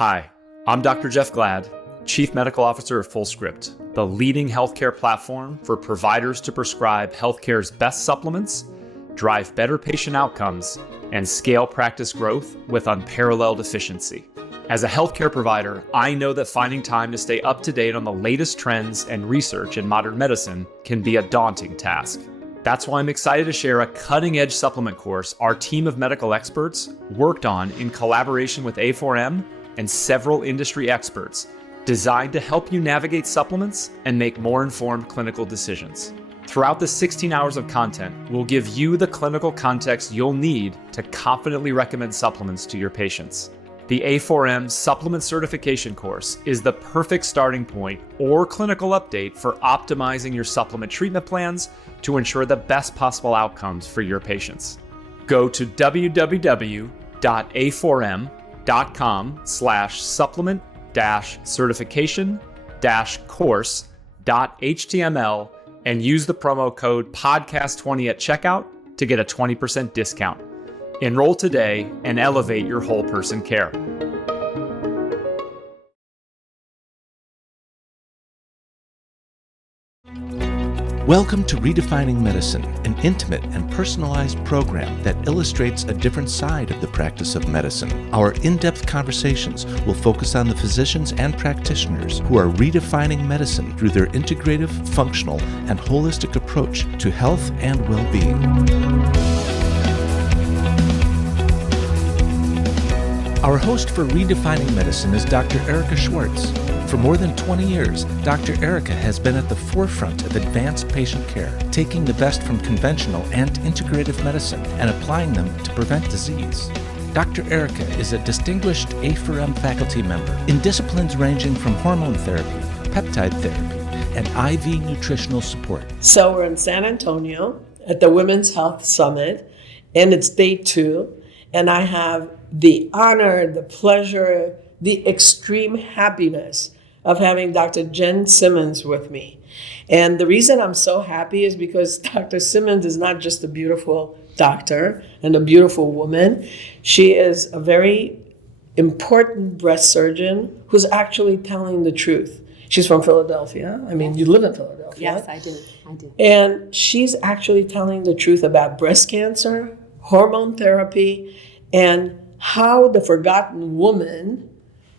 Hi, I'm Dr. Jeff Glad, Chief Medical Officer of FullScript, the leading healthcare platform for providers to prescribe healthcare's best supplements, drive better patient outcomes, and scale practice growth with unparalleled efficiency. As a healthcare provider, I know that finding time to stay up to date on the latest trends and research in modern medicine can be a daunting task. That's why I'm excited to share a cutting-edge supplement course our team of medical experts worked on in collaboration with A4M and several industry experts, designed to help you navigate supplements and make more informed clinical decisions. Throughout the 16 hours of content, we'll give you the clinical context you'll need to confidently recommend supplements to your patients. The A4M Supplement Certification course is the perfect starting point or clinical update for optimizing your supplement treatment plans to ensure the best possible outcomes for your patients. Go to www.a4m.com/supplement-certification-course.html and use the promo code podcast20 at checkout to get a 20% discount. Enroll today and elevate your whole person care. Welcome to Redefining Medicine, an intimate and personalized program that illustrates a different side of the practice of medicine. Our in-depth conversations will focus on the physicians and practitioners who are redefining medicine through their integrative, functional, and holistic approach to health and well-being. Our host for Redefining Medicine is Dr. Erica Schwartz. For more than 20 years, Dr. Erica has been at the forefront of advanced patient care, taking the best from conventional and integrative medicine and applying them to prevent disease. Dr. Erica is a distinguished A4M faculty member in disciplines ranging from hormone therapy, peptide therapy, and IV nutritional support. So we're in San Antonio at the Women's Health Summit, and it's day 2, and I have the honor, the pleasure, the extreme happiness of having Dr. Jenn Simmons with me. And the reason I'm so happy is because Dr. Simmons is not just a beautiful doctor and a beautiful woman. She is a very important breast surgeon who's actually telling the truth. She's from Philadelphia. I mean, you live in Philadelphia. Yes, I do. And she's actually telling the truth about breast cancer, hormone therapy, and how the forgotten woman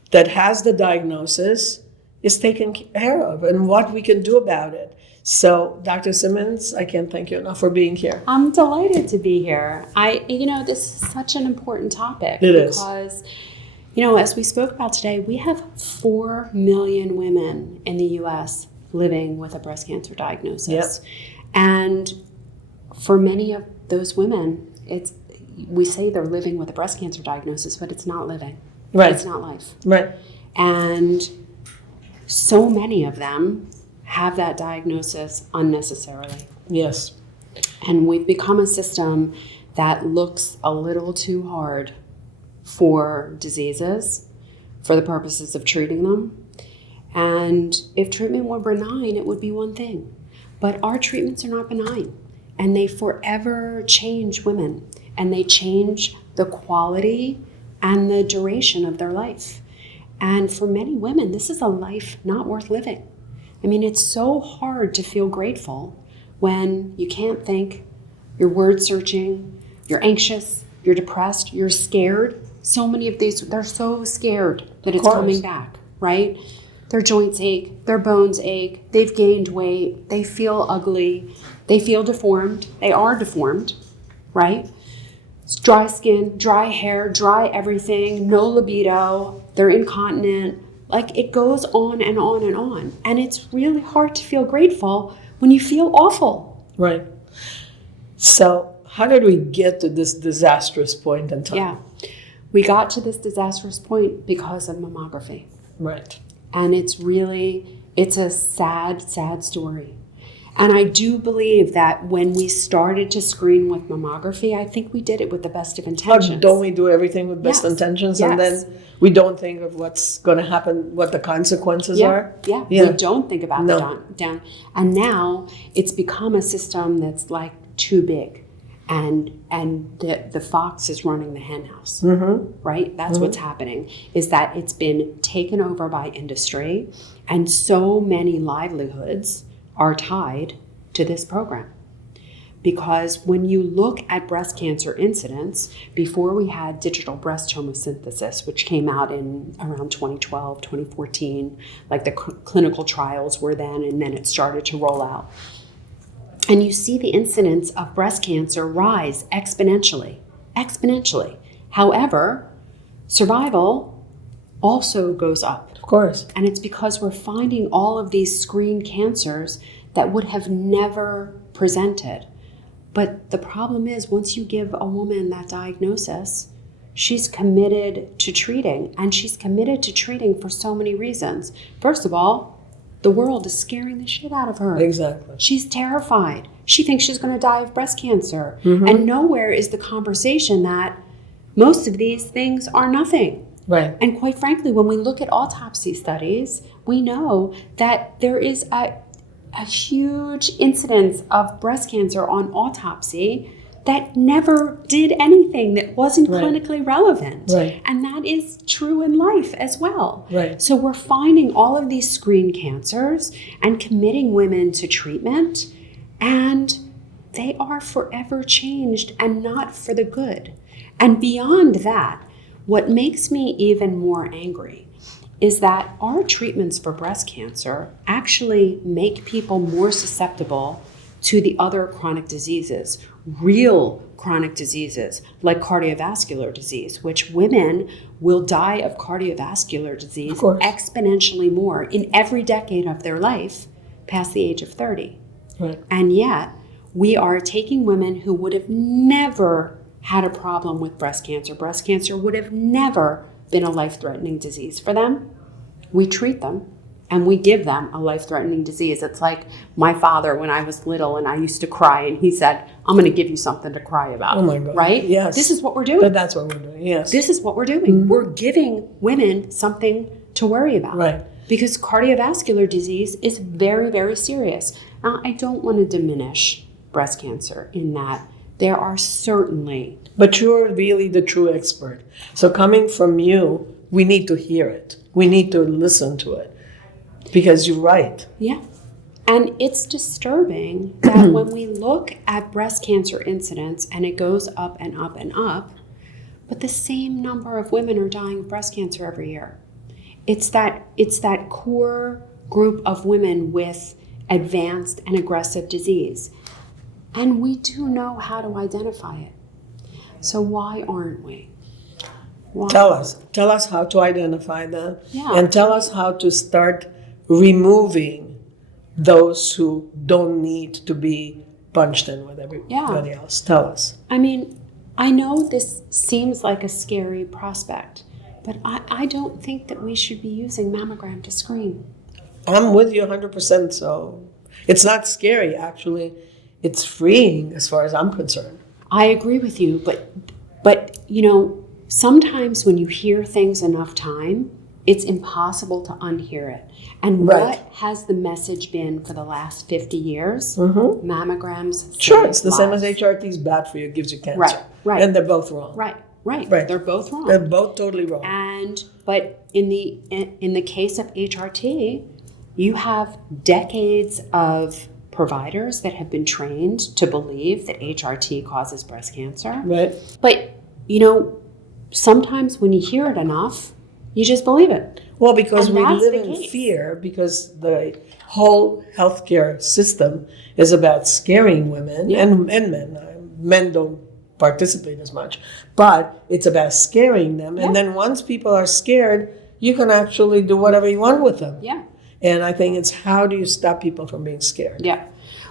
that has the diagnosis is taken care of and what we can do about it. So, Dr. Simmons, I can't thank you enough for being here. I'm delighted to be here. This is such an important topic. It is. Because, as we spoke about today, we have 4 million women in the U.S. living with a breast cancer diagnosis. Yep. And for many of those women, we say they're living with a breast cancer diagnosis, but it's not living. Right. It's not life. Right. And so many of them have that diagnosis unnecessarily. Yes. And we've become a system that looks a little too hard for diseases, for the purposes of treating them. And if treatment were benign, it would be one thing. But our treatments are not benign. And they forever change women. And they change the quality and the duration of their life. And for many women, this is a life not worth living. I mean, it's so hard to feel grateful when you can't think, you're word searching, you're anxious, you're depressed, you're scared. So many of these, they're so scared that it's coming back, right? Their joints ache, their bones ache, they've gained weight, they feel ugly, they feel deformed, they are deformed, right? Dry skin, dry hair, dry everything, no libido, they're incontinent. Like, it goes on and on and on. And it's really hard to feel grateful when you feel awful. Right. So how did we get to this disastrous point in time? Yeah. We got to this disastrous point because of mammography. Right. And it's a sad, sad story. And I do believe that when we started to screen with mammography, I think we did it with the best of intentions. Don't we do everything with best Yes. intentions? Yes. And then we don't think of what's going to happen, what the consequences are? Yeah, Yeah. we don't think about the down. And now it's become a system that's like too big. and the fox is running the hen house, right? That's what's happening, is that it's been taken over by industry, and so many livelihoods are tied to this program. Because when you look at breast cancer incidence, before we had digital breast tomosynthesis, which came out in around 2012, 2014, like the clinical trials were then, and then it started to roll out. And you see the incidence of breast cancer rise exponentially. However, survival also goes up. Of course. And it's because we're finding all of these screen cancers that would have never presented. But the problem is, once you give a woman that diagnosis, she's committed to treating, and she's committed to treating for so many reasons. First of all, the world is scaring the shit out of her. Exactly. She's terrified. She thinks she's going to die of breast cancer. And nowhere is the conversation that most of these things are nothing. Right. And quite frankly, when we look at autopsy studies, we know that there is a huge incidence of breast cancer on autopsy that never did anything, that wasn't clinically relevant. Right. And that is true in life as well. Right. So we're finding all of these screen cancers and committing women to treatment, and they are forever changed and not for the good. And beyond that, what makes me even more angry is that our treatments for breast cancer actually make people more susceptible to the other chronic diseases, real chronic diseases like cardiovascular disease, which women will die of cardiovascular disease exponentially more in every decade of their life past the age of 30. Right. And yet, we are taking women who would have never had a problem with breast cancer. Breast cancer would have never been a life-threatening disease for them. We treat them and we give them a life-threatening disease. It's like my father, when I was little and I used to cry, and he said, I'm going to give you something to cry about. Oh my God. Right? Yes. This is what we're doing. But that's what we're doing, yes. This is what we're doing. We're giving women something to worry about. Right. Because cardiovascular disease is very, very serious. Now, I don't want to diminish breast cancer in that there are certainly... But you're really the true expert. So coming from you, we need to hear it. We need to listen to it. Because you're right. Yeah. And it's disturbing that when we look at breast cancer incidence and it goes up and up and up, but the same number of women are dying of breast cancer every year. It's that core group of women with advanced and aggressive disease. And we do know how to identify it. So why aren't we? Why? Tell us how to identify them. Yeah. And tell us how to start removing those who don't need to be bunched in with everybody else. Tell us. I mean, I know this seems like a scary prospect, but I don't think that we should be using mammogram to screen. I'm with you 100%. So it's not scary, actually. It's freeing as far as I'm concerned. I agree with you, but you know, sometimes when you hear things enough time, it's impossible to unhear it. And what has the message been for the last 50 years? Mammograms. Sure, it's the same as HRT is bad for you, it gives you cancer. Right. And they're both wrong. Right. They're both wrong. They're both totally wrong. But in the case of HRT, you have decades of providers that have been trained to believe that HRT causes breast cancer. Right. But, you know, sometimes when you hear it enough, you just believe it. Well, because And we that's live the in case. fear, because the whole healthcare system is about scaring women and men. Men don't participate as much, but it's about scaring them. And then once people are scared, you can actually do whatever you want with them. Yeah. And I think it's how do you stop people from being scared? Yeah.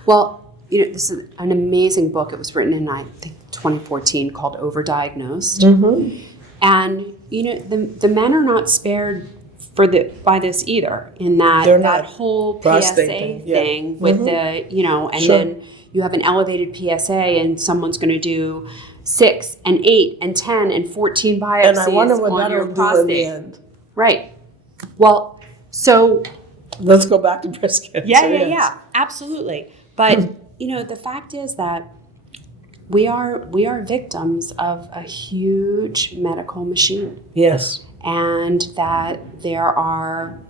Well, you know, this is an amazing book. It was written in, I think, 2014 called Overdiagnosed. And, you know, the men are not spared by this either, in that that whole PSA thing with the, you know, and then you have an elevated PSA and someone's going to do 6 and 8 and 10 and 14 biopsies And I wonder what on that'll your do prostate. in the end. Right. Well, so... Let's go back to breast cancer. Yeah, absolutely. But, you know, the fact is that We are victims of a huge medical machine. Yes. And that there are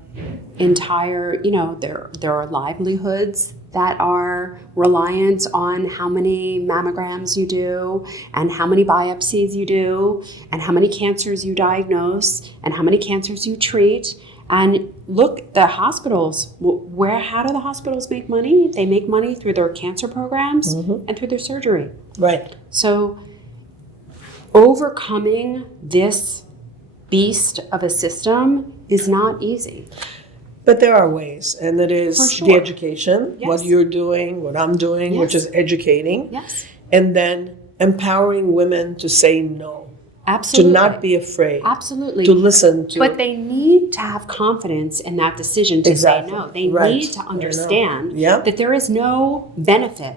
entire, there are livelihoods that are reliant on how many mammograms you do and how many biopsies you do and how many cancers you diagnose and how many cancers you treat. And look, the hospitals, how do the hospitals make money? They make money through their cancer programs and through their surgery. Right. So overcoming this beast of a system is not easy. But there are ways, and it is For sure. the education, Yes. what you're doing, what I'm doing, which Yes. is educating, Yes, and then empowering women to say no, absolutely. to not be afraid, Absolutely. to listen to. But they need to have confidence in that decision to Exactly. say no. They Right. need to understand Yeah. that there is no benefit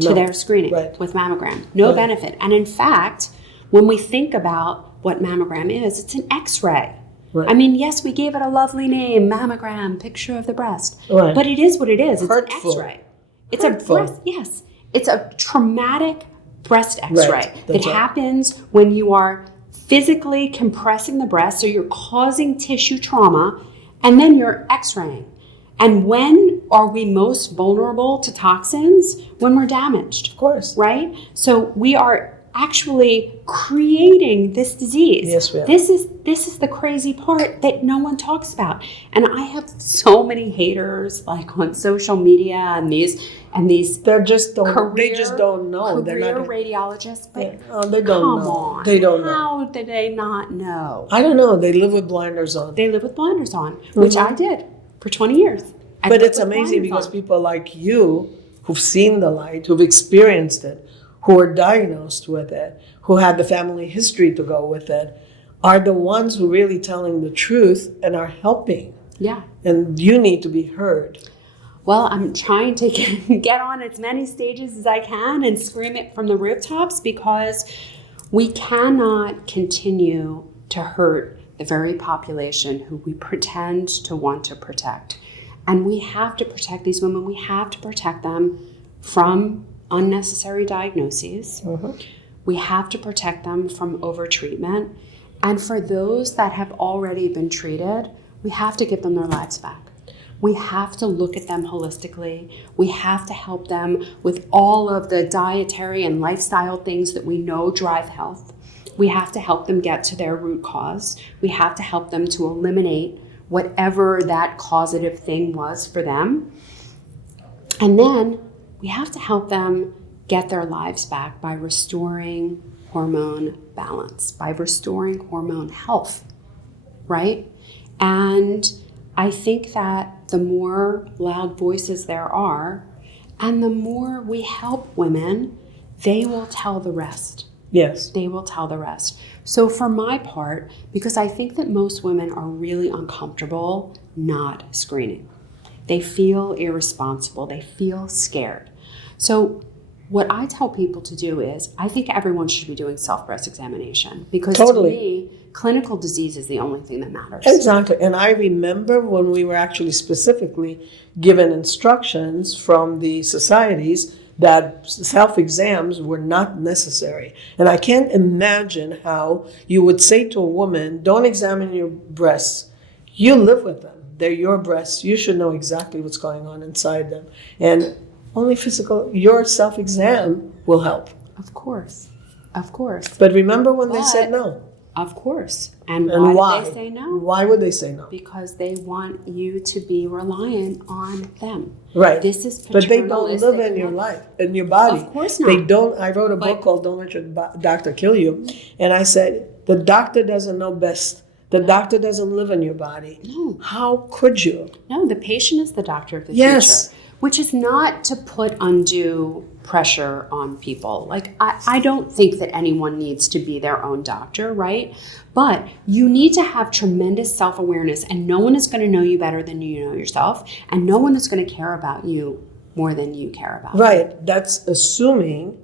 to No. their screening Right. with mammogram. No Right. benefit. And in fact, when we think about what mammogram is, it's an X-ray. Right. I mean, yes, we gave it a lovely name, mammogram, picture of the breast. Right. But it is what it is. It's Hurtful. an X-ray. It's Hurtful. a breast, yes. It's a traumatic breast X-ray that That's right. happens when you are physically compressing the breast, so you're causing tissue trauma, and then you're X-raying. And when are we most vulnerable to toxins? When we're damaged, Of course. right? So we are actually creating this disease. Yes, we are. This is the crazy part that no one talks about. And I have so many haters like on social media and these They just don't. career, They just don't know. They're career not. radiologists. But Yeah. Oh, they don't come know. on. They don't know. How did they not know? I don't know. They live with blinders on. They live with blinders on, which I did for 20 years. I But lived it's with amazing blinders because on. people like you who've seen the light, who've experienced it, who are diagnosed with it, who had the family history to go with it, are the ones who are really telling the truth and are helping. Yeah. And you need to be heard. Well, I'm trying to get on as many stages as I can and scream it from the rooftops because we cannot continue to hurt the very population who we pretend to want to protect. And we have to protect these women. We have to protect them from unnecessary diagnoses. We have to protect them from overtreatment. And for those that have already been treated, we have to give them their lives back. We have to look at them holistically. We have to help them with all of the dietary and lifestyle things that we know drive health. We have to help them get to their root cause. We have to help them to eliminate whatever that causative thing was for them. And then we have to help them get their lives back by restoring hormone balance, by restoring hormone health, right? And I think that the more loud voices there are, and the more we help women, they will tell the rest. Yes. They will tell the rest. So for my part, because I think that most women are really uncomfortable not screening. They feel irresponsible. They feel scared. So what I tell people to do is, I think everyone should be doing self-breast examination because Totally. to me, clinical disease is the only thing that matters. Exactly. And I remember when we were actually specifically given instructions from the societies that self-exams were not necessary. And I can't imagine how you would say to a woman, don't examine your breasts. You live with them. They're your breasts. You should know exactly what's going on inside them. And only your self-exam will help. Of course. Of course. But remember when they said no? Of course. And And why did they say no? Why would they say no? Because they want you to be reliant on them. Right. This is But they don't paternalistic live in your love. life, in your body. Of course not. They don't. I wrote a book But- called Don't Let Your Doctor Kill You. And I said, the doctor doesn't know best. The doctor doesn't live in your body. No. How could you? No, the patient is the doctor of the Yes. future. Which is not to put undue pressure on people. Like, I don't think that anyone needs to be their own doctor, right? But you need to have tremendous self-awareness, and no one is going to know you better than you know yourself, and no one is going to care about you more than you care about. Right. That's assuming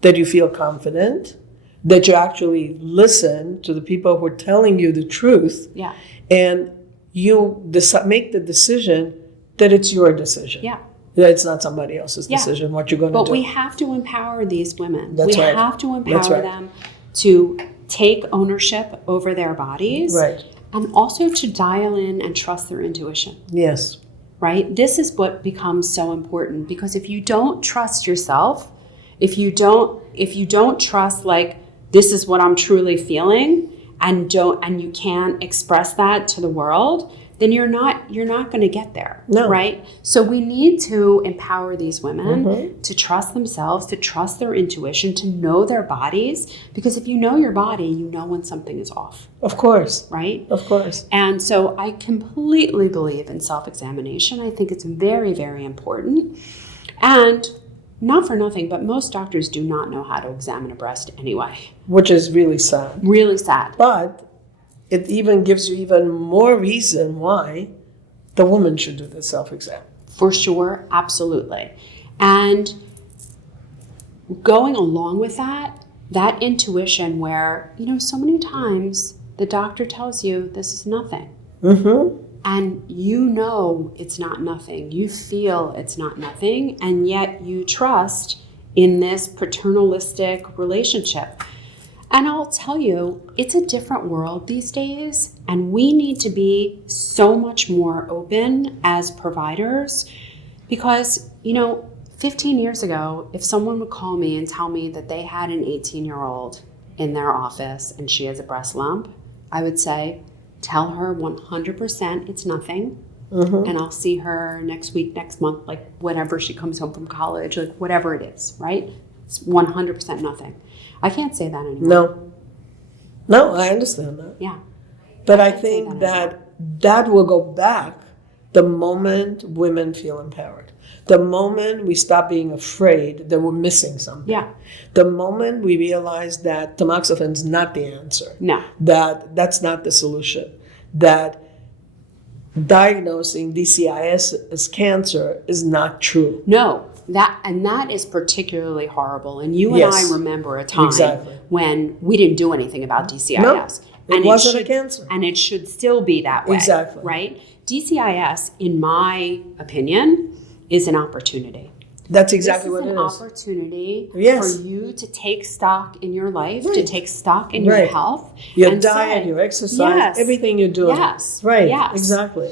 that you feel confident, that you actually listen to the people who are telling you the truth, Yeah. and you make the decision that it's your decision. Yeah. It's not somebody else's decision what you're going to do. But we have to empower these women. That's we right. have to That's empower right. them to take ownership over their bodies. Right. And also to dial in and trust their intuition. Yes. Right? This is what becomes so important, because if you don't trust yourself, if you don't trust, like, this is what I'm truly feeling, and you can't express that to the world, then you're not going to get there. No. Right? So we need to empower these women to trust themselves, to trust their intuition, to know their bodies, because if you know your body, you know when something is off. Of course. Right? Of course. And so I completely believe in self-examination. I think it's very, very important. And not for nothing, but most doctors do not know how to examine a breast anyway. Which is really sad. Really sad. But it even gives you even more reason why the woman should do the self-exam. For sure, absolutely. And going along with that intuition where, so many times the doctor tells you this is nothing. Mm-hmm. And it's not nothing. You feel it's not nothing, and yet you trust in this paternalistic relationship. And I'll tell you, it's a different world these days, and we need to be so much more open as providers, because, 15 years ago, if someone would call me and tell me that they had an 18-year-old in their office and she has a breast lump, I would say, tell her 100% it's nothing. And I'll see her next week, next month, like whenever she comes home from college, like whatever it is, right? It's 100% nothing. I can't say that anymore. No, I understand that. Yeah. But I think that will go back the moment women feel empowered. The moment we stop being afraid that we're missing something. Yeah. The moment we realize that tamoxifen is not the answer. No. That's not the solution. That diagnosing DCIS as cancer is not true. No. That is particularly horrible. And you and I remember a time when we didn't do anything about DCIS. No, it wasn't a cancer. And it should still be that way. Exactly. Right? DCIS, in my opinion, is an opportunity. That's exactly what it is. This is an opportunity for you to take stock in your life, to take stock in your health. Your diet, your exercise, everything you're doing. Yes. Right, yes. Exactly.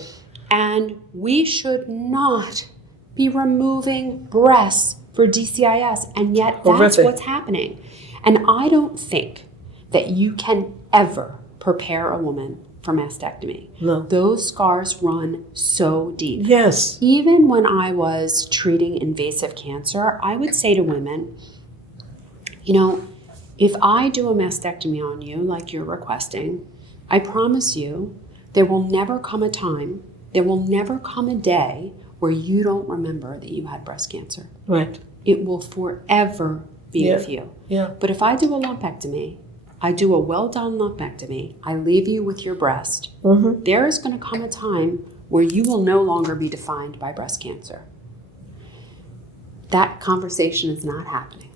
And we should not be removing breasts for DCIS, and yet that's what's happening. And I don't think that you can ever prepare a woman for mastectomy. No. Those scars run so deep. Yes. Even when I was treating invasive cancer, I would say to women, if I do a mastectomy on you like you're requesting, I promise you there will never come a time, there will never come a day where you don't remember that you had breast cancer. Right. It will forever be with you. Yeah. But if I do a lumpectomy, I do a well-done lumpectomy, I leave you with your breast, there is going to come a time where you will no longer be defined by breast cancer. That conversation is not happening.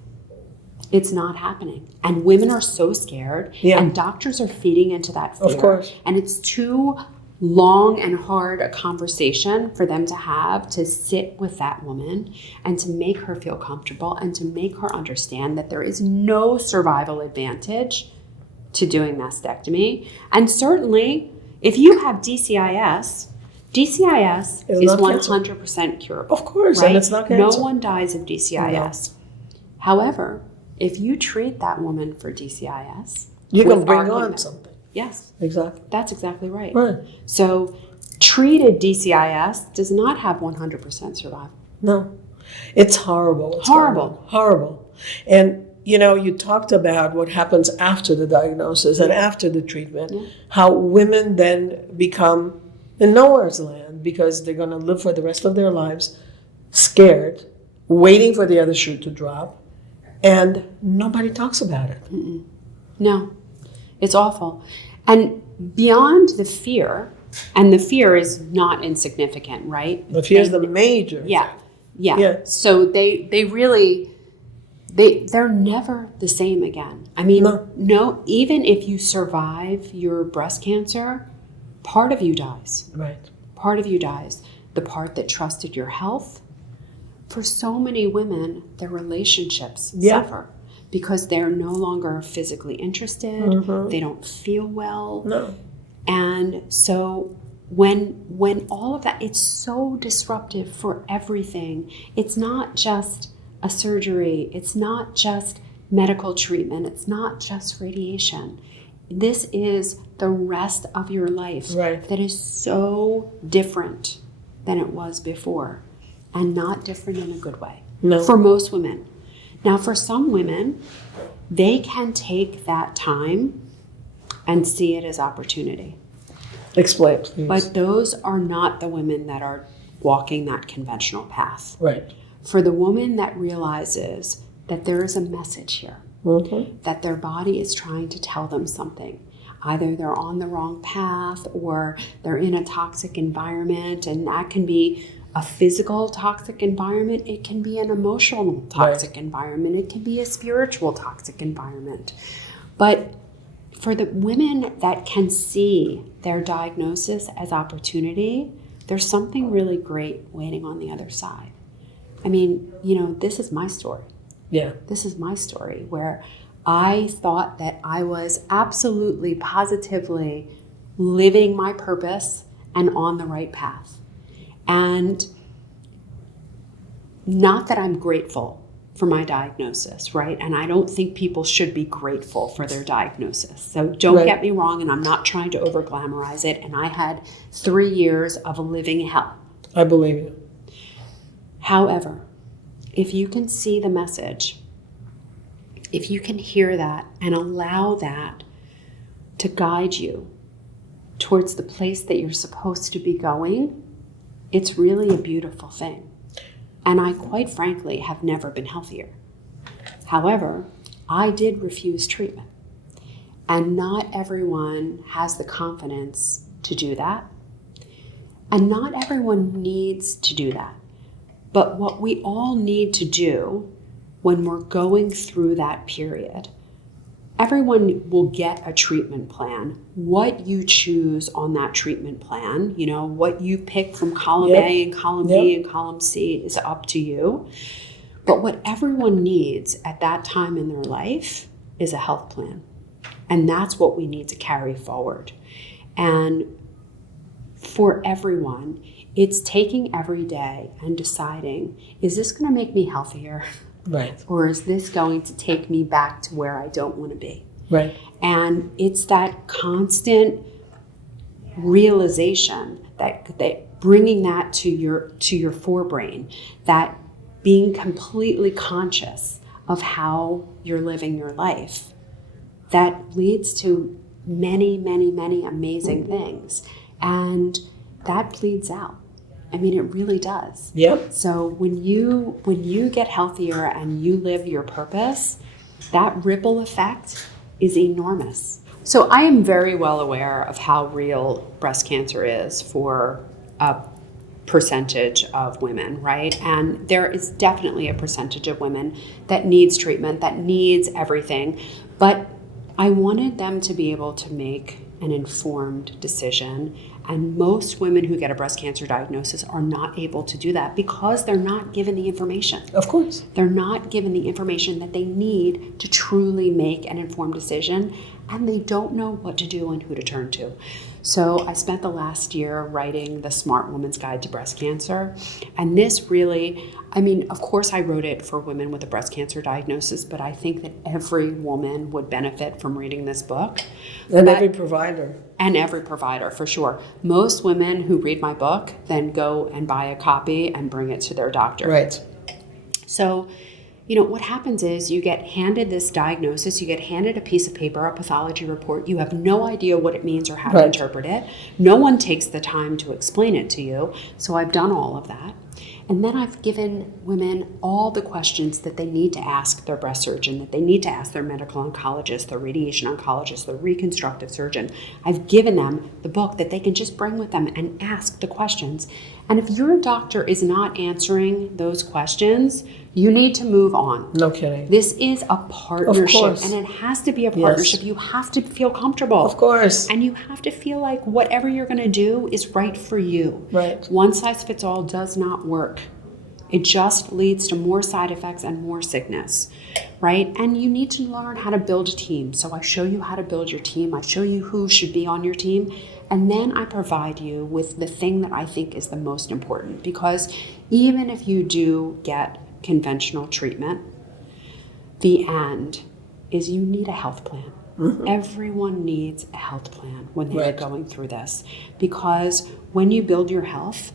It's not happening. And women are so scared, and doctors are feeding into that fear. Of course. And it's too long and hard a conversation for them to have, to sit with that woman and to make her feel comfortable and to make her understand that there is no survival advantage to doing mastectomy. And certainly, if you have DCIS is 100% curable. Of course, right? and it's not cancer. No one dies of DCIS. No. However, if you treat that woman for DCIS, you can bring on something. Yes. Exactly. That's exactly right. Right. So treated DCIS does not have 100% survival. No. It's horrible. It's horrible. Horrible. And, you talked about what happens after the diagnosis and after the treatment, how women then become in nowhere's land because they're going to live for the rest of their lives scared, waiting for the other shoe to drop, and nobody talks about it. Mm-mm. No. It's awful. And beyond the fear, and the fear is not insignificant, right? The fear is the major. Yeah. So they really, they're never the same again. I mean, no, even if you survive your breast cancer, part of you dies. Right. Part of you dies. The part that trusted your health, for so many women, their relationships Yeah. suffer because they're no longer physically interested. They don't feel well. No. And so when all of that, it's so disruptive for everything. It's not just a surgery. It's not just medical treatment. It's not just radiation. This is the rest of your life Right. that is so different than it was before, and not different in a good way. No. For most women. Now, for some women, they can take that time and see it as opportunity. Explain, please. But those are not the women that are walking that conventional path. Right. For the woman that realizes that there is a message here, that their body is trying to tell them something. Either they're on the wrong path or they're in a toxic environment, and that can be a physical toxic environment. It can be an emotional toxic environment. It can be a spiritual toxic environment. But for the women that can see their diagnosis as opportunity, there's something really great waiting on the other side. I mean, this is my story. Yeah. This is my story where I thought that I was absolutely, positively living my purpose and on the right path. And not that I'm grateful for my diagnosis, right? And I don't think people should be grateful for their diagnosis. So don't get me wrong, and I'm not trying to over glamorize it. And I had 3 years of living hell. I believe you. However, if you can see the message, if you can hear that and allow that to guide you towards the place that you're supposed to be going, it's really a beautiful thing. And I, quite frankly, have never been healthier. However, I did refuse treatment. And not everyone has the confidence to do that. And not everyone needs to do that. But what we all need to do when we're going through that period, everyone will get a treatment plan. What you choose on that treatment plan, what you pick from column A and column B and column C is up to you. But what everyone needs at that time in their life is a health plan. And that's what we need to carry forward. And for everyone, it's taking every day and deciding, is this going to make me healthier? Right. Or is this going to take me back to where I don't want to be? Right. And it's that constant realization that bringing that to your forebrain, that being completely conscious of how you're living your life, that leads to many, many, many amazing things. And that bleeds out. I mean, it really does. Yep. So when you get healthier and you live your purpose, that ripple effect is enormous. So I am very well aware of how real breast cancer is for a percentage of women, right? And there is definitely a percentage of women that needs treatment, that needs everything. But I wanted them to be able to make an informed decision. And most women who get a breast cancer diagnosis are not able to do that because they're not given the information. Of course. They're not given the information that they need to truly make an informed decision, and they don't know what to do and who to turn to. So I spent the last year writing The Smart Woman's Guide to Breast Cancer. And this really, of course I wrote it for women with a breast cancer diagnosis, but I think that every woman would benefit from reading this book. And every provider. And every provider, for sure. Most women who read my book then go and buy a copy and bring it to their doctor. Right. So, what happens is you get handed this diagnosis, you get handed a piece of paper, a pathology report. You have no idea what it means or how to interpret it. No one takes the time to explain it to you. So I've done all of that. And then I've given women all the questions that they need to ask their breast surgeon, that they need to ask their medical oncologist, their radiation oncologist, their reconstructive surgeon. I've given them the book that they can just bring with them and ask the questions. And if your doctor is not answering those questions, you need to move on. No kidding. This is a partnership, Of course. and it has to be a partnership. Yes. You have to feel comfortable. Of course. And you have to feel like whatever you're going to do is right for you. Right. One size fits all does not work. It just leads to more side effects and more sickness, right? And you need to learn how to build a team. So I show you how to build your team. I show you who should be on your team. And then I provide you with the thing that I think is the most important. Because even if you do get conventional treatment, the end is you need a health plan. Mm-hmm. Everyone needs a health plan when they are going through this. Because when you build your health,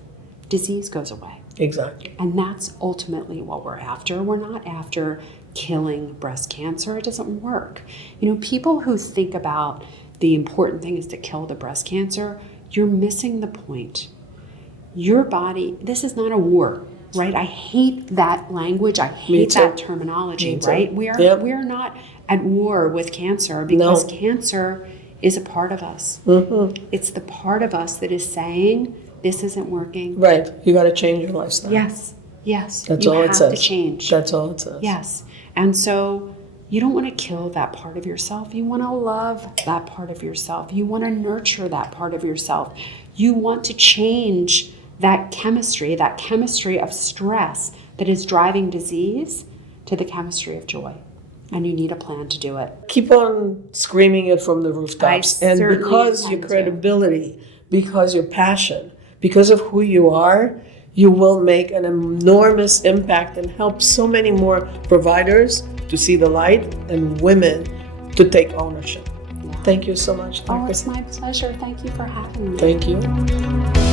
disease goes away. Exactly. And that's ultimately what we're after. We're not after killing breast cancer. It doesn't work. You know, people who think about the important thing is to kill the breast cancer, you're missing the point. Your body, this is not a war, right? I hate that language. I hate that terminology, right? We are not at war with cancer because cancer is a part of us. Mm-hmm. It's the part of us that is saying, this isn't working. Right. You got to change your lifestyle. Yes. That's all it says. You have to change. That's all it says. Yes. And so you don't want to kill that part of yourself. You want to love that part of yourself. You want to nurture that part of yourself. You want to change that chemistry of stress that is driving disease to the chemistry of joy. And you need a plan to do it. Keep on screaming it from the rooftops. And because your credibility, because your passion, because of who you are, you will make an enormous impact and help so many more providers to see the light and women to take ownership. Yeah. Thank you so much, Dr. Oh, it's my pleasure. Thank you for having me. Thank you.